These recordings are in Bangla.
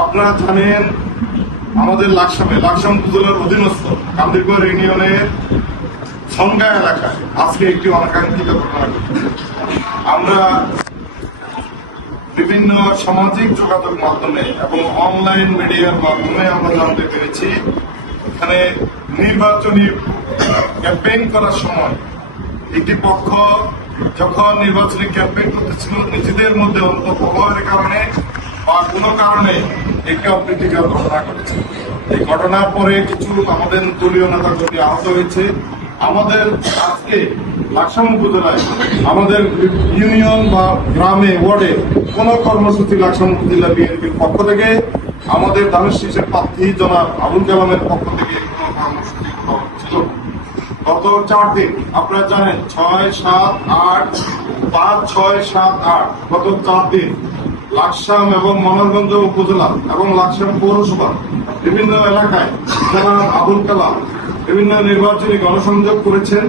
আপনারা জানেন আমাদের লাকসামে, লাকসাম উপজেলার অধীনস্থ কান্দিরগড় ইউনিয়নের সংজ্ঞা এলাকায়। আজকে একটি অনাকাঙ্ক্ষিত ঘটনা আমরা বিভিন্ন সামাজিক যোগাযোগ মাধ্যমে এবং অনলাইন মিডিয়ার মাধ্যমে আমরা জানতে পেরেছি, এখানে নির্বাচনী ক্যাম্পেইন করার সময় একটি পক্ষ যখন নির্বাচনী ক্যাম্পেইন করতেছিল, নিজেদের মধ্যে অপব্যবহারের কারণে বা কোনো কারণে একটি অপ্রীতিকর ঘটনা ঘটেছে এই ঘটনার পরে কিছু আমাদের দলীয় নেতা কর্মী আহত হয়েছে। আমাদের আজকে লাকসাম উপজেলায় আমাদের ইউনিয়ন বা গ্রামে, ওয়ার্ডে কোন কর্মসূচি লাকসাম উপজেলা বিএনপির পক্ষ থেকে, আমাদের ধানের শীষের প্রার্থী জনাব আবুল কালামের পক্ষ থেকে কোনো কর্মসূচি ছিল গত চার দিন, আপনারা জানেন, ছয় সাত আট, পাঁচ ছয় সাত আট, গত চার দিন লাকসাম এবং মনোরগঞ্জ উপজেলা এবং লাকসাম পৌরসভা, বিভিন্ন এলাকায় জনাব আবুল কালাম, বিভিন্ন নির্বাচনী গণসংযোগ করেছেন।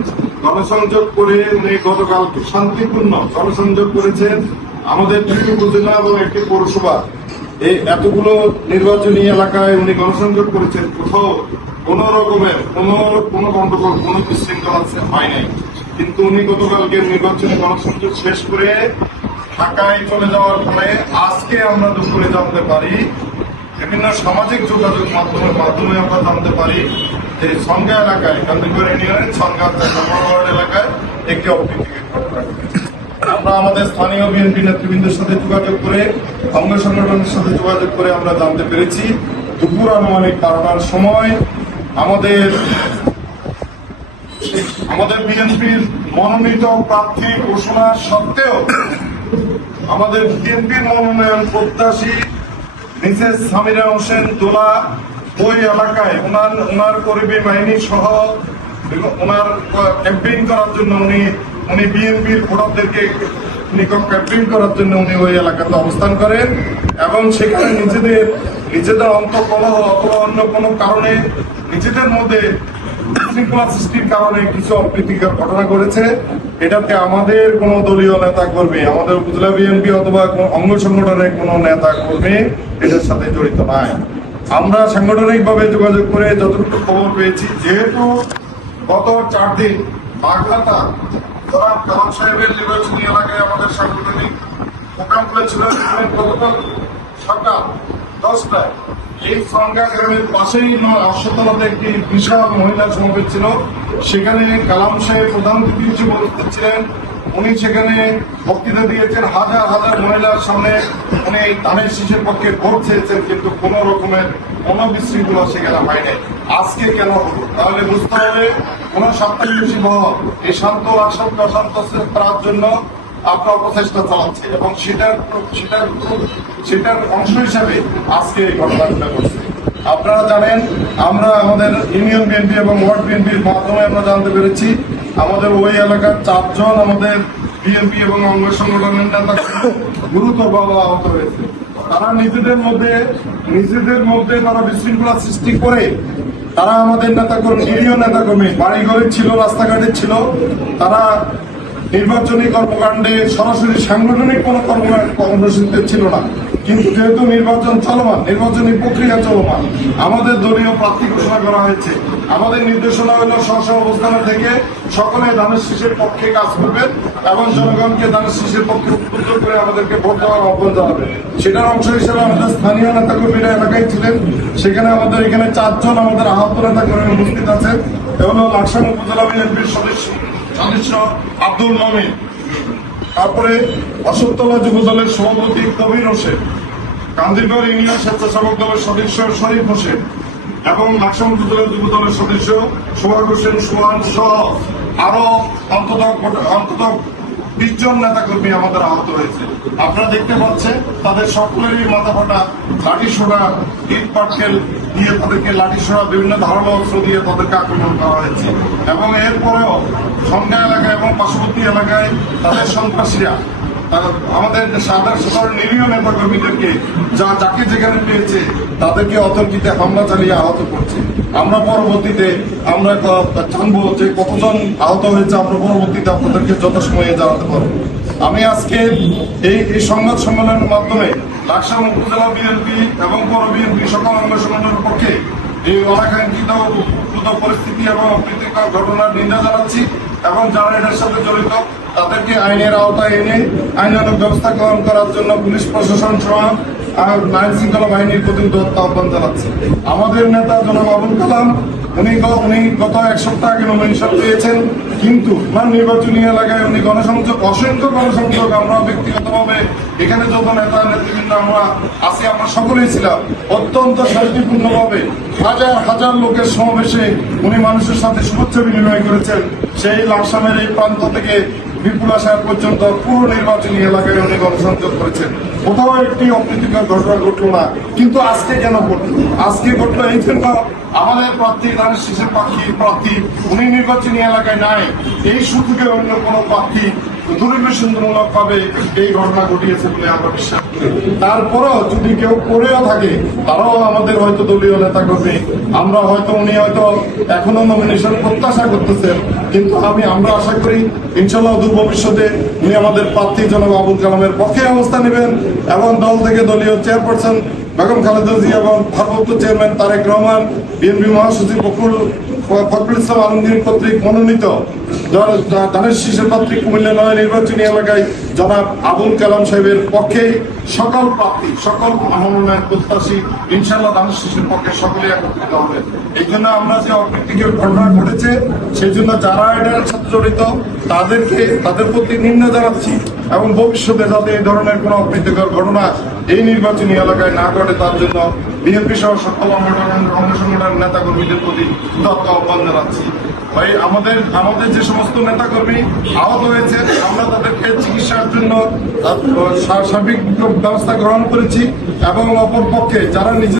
গণসংযোগ করে উনি গতকাল শান্তিপূর্ণ গণসংযোগ করেছেন আমাদের দুটি উপজেলা এবং একটি পৌরসভা। এই এতগুলো নির্বাচনী এলাকায় উনি গণসংযোগ করেছেন। কোথাও কোন রকমের কোন কোন গন্ডগোল, কোন বিশৃঙ্খলা হয় নাই। কিন্তু উনি গতকালকে নির্বাচনী গণসংযোগ শেষ করে ঢাকায় চলে যাওয়ার পরে আজকে আমরা দুপুরে জানতে পারি, বিভিন্ন সামাজিক যোগাযোগ মাধ্যমের মাধ্যমে আমরা জানতে পারি যে সংজ্ঞা এলাকায়, গান্ধীপুর ইউনিয়নের সংজ্ঞা ওয়ার্ড এলাকায় একটি অপ্রীতিকর ঘটনা। আমরা আমাদের স্থানীয় বিএনপি নেতৃবৃন্দের সাথে যোগাযোগ করে, অঙ্গ সংগঠনের সাথে যোগাযোগ করে আমরা জানতে পেরেছি, দুপুর আনুমানিক বারোটার সময় আমাদের আমাদের বিএনপির মনোনীত প্রার্থী ঘোষণা সত্ত্বেও আমাদের বিএনপির মনোনয়ন প্রত্যাশী মিসেস সামিরা হোসেন দোলা ওই এলাকায় ওনার ওনার কর্মী বাহিনী সহ ওনার ক্যাম্পেইন করার জন্য উনি উনি বিএনপির ভোটারদেরকে নিকট ক্যাম্পেইন করার জন্য উনি ওই এলাকাতে অবস্থান করেন এবং সেখানে নিজেদের নিজেদের অন্তঃকলহ অথবা অন্য কোনো কারণে নিজেদের মধ্যে শৃঙ্খলা সৃষ্টির কারণে কিছু অপ্রীতিকর ঘটনা ঘটেছে। এটাতে আমাদের কোনো দলীয় নেতা কর্মী, আমাদের উপজেলা বিএনপি অথবা অঙ্গ সংগঠনের কোনো নেতা কর্মী এটার সাথে জড়িত নাই। আমরা সাংগঠনিকভাবে যোগাযোগ করে যতটুকু খবর পেয়েছি, যেহেতু গত চার দিন নির্বাচনী এলাকায় আমাদের সকাল দশটায় এই সংজ্ঞা গ্রামের পাশেই অশ্বতলাতে একটি বিশাল মহিলা সমাবেশ ছিল। সেখানে কালাম সাহেব প্রধান অতিথি হিসেবে উপস্থিত ছিলেন। উনি সেখানে বক্তৃতা দিয়েছেন। হাজার হাজার মহিলার সামনে উনি ধানের শীষের পক্ষে ভোট চেয়েছেন, কিন্তু কোন রকমের কোন বিশৃঙ্খলা সেখানে হয়নি। আজকে কেন হলো? তাহলে বুঝতে হবে, কোন সপ্তাহ বেশি মহল এই শান্ত আসন্ত অশান্ত করার জন্য আপনার প্রচেষ্টা চালাচ্ছে এবং সেটার সেটার সেটার অংশ হিসাবে আজকে এই ঘটনাগুলো ঘটছে আপনারা জানেন, আমরা আমাদের ইউনিয়ন বিএনপি এবং ওয়ার্ড বিএনপির মাধ্যমে আমরা জানতে পেরেছি, আমাদের ওই এলাকার চারজন আমাদের বিএনপি এবং অঙ্গ সংগঠনের নেতা গুরুতরভাবে আহত হয়েছে। তারা নিজেদের মধ্যে নিজেদের মধ্যে তারা বিশৃঙ্খলা সৃষ্টি করে তারা আমাদের নেতাকর্মী নিরীহ নেতাকর্মী বাড়ি ঘরে ছিল, রাস্তাঘাটে ছিল, তারা নির্বাচনী কর্মকাণ্ডে সরাসরি সাংগঠনিক কোনো কর্ম কর্মসূচিতে ছিল না। কিন্তু যেহেতু নির্বাচন চলমান, নির্বাচনী প্রক্রিয়া চলমান, আমাদের দলীয় প্রার্থী ঘোষণা করা হয়েছে। আমাদের নির্দেশনা হলো স্ব অবস্থানে থেকে সকলে ধানের শীষের পক্ষে কাজ করবেন এবং জনগণকে ধানের শীষের পক্ষে উদ্বুদ্ধ করে আমাদেরকে ভোট দেওয়ার আহ্বান জানাবেন। সেটার অংশ হিসেবে আমাদের স্থানীয় নেতাকর্মীরা এলাকায় ছিলেন। সেখানে আমাদের এখানে চারজন আমাদের আহত নেতাকর্মী উপস্থিত আছেন। এবং লাকসাম উপজেলা বিএনপির সদস্য সদস্য আব্দুল মমিন। তারপরে অশোকতলা যুব দলের সভাপতি কবির হোসেন কান্দিরগড় ইউনিয়ন স্বেচ্ছাসেবক দলের সদস্য শরীফ হোসেন এবং লাকসাম উপজেলা যুব দলের সদস্য সোহাগ হোসেন, সোহান সহ আরও অন্তত অন্তত বিশ জন নেতা কর্মী আমাদের আহত হয়েছে। আপনারা দেখতে পাচ্ছেন, তাদের সকলেরই মাথা ফাটা লাঠি সোড়া ইট পাটকেল দিয়ে তাদেরকে লাঠি সোড়া বিভিন্ন ধারালো অস্ত্র দিয়ে তাদেরকে আক্রমণ করা হয়েছে। এবং এরপরেও সংজ্ঞা এলাকায় এবং পার্শ্ববর্তী এলাকায় তাদের সন্ত্রাসীরা আমাদের সাধারণ সাধারণ নিরীহ নেতা কর্মীদেরকে যা যাকে যেখানে পেয়েছে, তাদেরকে অতর্কিতে হামলা চালিয়ে আহত করছে। আমরা পরবর্তীতে আমরা জানব যে কতজন আহত হয়েছে, আমরা পরবর্তীতে আপনাদেরকে যত সময়ে জানাতে পারব। আমি আজকে এই এই সংবাদ সম্মেলনের মাধ্যমে লাকসাম উপজেলা বিএনপি এবং পৌর বিএনপি সকল অঙ্গ সংগঠনের পক্ষে এই অনাকাঙ্ক্ষিত উদ্ভূত পরিস্থিতি এবং অপ্রীতিকর ঘটনার নিন্দা জানাচ্ছি এবং যারা এটার সাথে জড়িত, তাদেরকে আইনের আওতায় এনে আইনানুগ ব্যবস্থা গ্রহণ করার জন্য পুলিশ প্রশাসন সহ আর আইন শৃঙ্খলা বাহিনীর প্রতি আহ্বান জানাচ্ছি। আমাদের নেতা জনাব আবুল কালাম, উনি উনি গত এক সপ্তাহ আগে নমিনেশন পেয়েছেন, কিন্তু নির্বাচনী এলাকায় উনি গণসংযোগ, অসংখ্য গণসংযোগ আমরা ব্যক্তিগতভাবে এখানে যখন নেতা নেতৃবৃন্দ আমরা আছি, আমরা সকলেই ছিলাম, অত্যন্ত শান্তিপূর্ণভাবে হাজার হাজার লোকের সমাবেশে উনি মানুষের সাথে শুভেচ্ছা বিনিময় করেছেন। সেই লাকসামের এই প্রান্ত থেকে বিপুলা সাহেব পর্যন্ত পুরো নির্বাচনী এলাকায় উনি গণসংযোগ করেছেন। কোথাও একটি অপ্রীতিকর ঘটনা ঘটলো না। কিন্তু আজকে কেন ঘটলো? আজকে ঘটলো এই জন্য আমাদের প্রার্থী ধানের শিশের পাখি, প্রার্থী, উনি নির্বাচনী এলাকায় নাই। এই সুযোগে অন্য কোনো প্রার্থী দূরদর্শনমূলক ভাবে এই ঘটনা ঘটিয়েছে বলে আমরা বিশ্বাস করি। তারপরেও যদি কেউ করেও থাকে, তারাও আমাদের হয়তো দলীয় নেতা কর্মী আমরা হয়তো, উনি হয়তো এখনও নমিনেশন প্রত্যাশা করতেছেন। কিন্তু আমি, আমরা আশা করি ইনশাল্লাহ দূর ভবিষ্যতে উনি আমাদের প্রার্থী জনাব আবুল কালামের পক্ষে অবস্থান নেবেন এবং দল থেকে দলীয় চেয়ারপারসন বেগম খালেদা জিয়া ভারপ্রাপ্ত চেয়ারম্যান তারেক রহমান, বিএনপি মহাসচিব ফখরুল ফখরুল ইসলাম আলমগীর কর্তৃক মনোনীত ধানের শীর্ষের প্রার্থী কুমিল্লা নয় নির্বাচনী এলাকায় জনাব আবুল কালাম সাহেবের পক্ষে সকল প্রার্থী, সকল মনোনয়ন প্রত্যাশী ইনশাল্লাহ ধানের শীর্ষের পক্ষে সকলে একত্রিত হবে। এই জন্য আমরা যে অপ্রীতিকর ঘটনা ঘটেছে, সেই জন্য যারা এটার সাথে জড়িত, তাদেরকে তাদের প্রতি নিম্ন জানাচ্ছি এবং ভবিষ্যতে যাতে এই ধরনের কোনো অপ্রীতিকর ঘটনা এই নির্বাচনী এলাকায় না ঘটে তার জন্য বিএনপি সহ সকল অঙ্গসংগঠনের নেতা কর্মীদের প্রতি তথ্য আহ্বান জানাচ্ছি। ভাই, আমাদের আমাদের যে সমস্ত নেতা কর্মী আহত হয়েছে, আমরা তাদেরকে চিকিৎসার জন্য সার্বিক ব্যবস্থা গ্রহণ করেছি এবং অপরপক্ষে যারা নিজে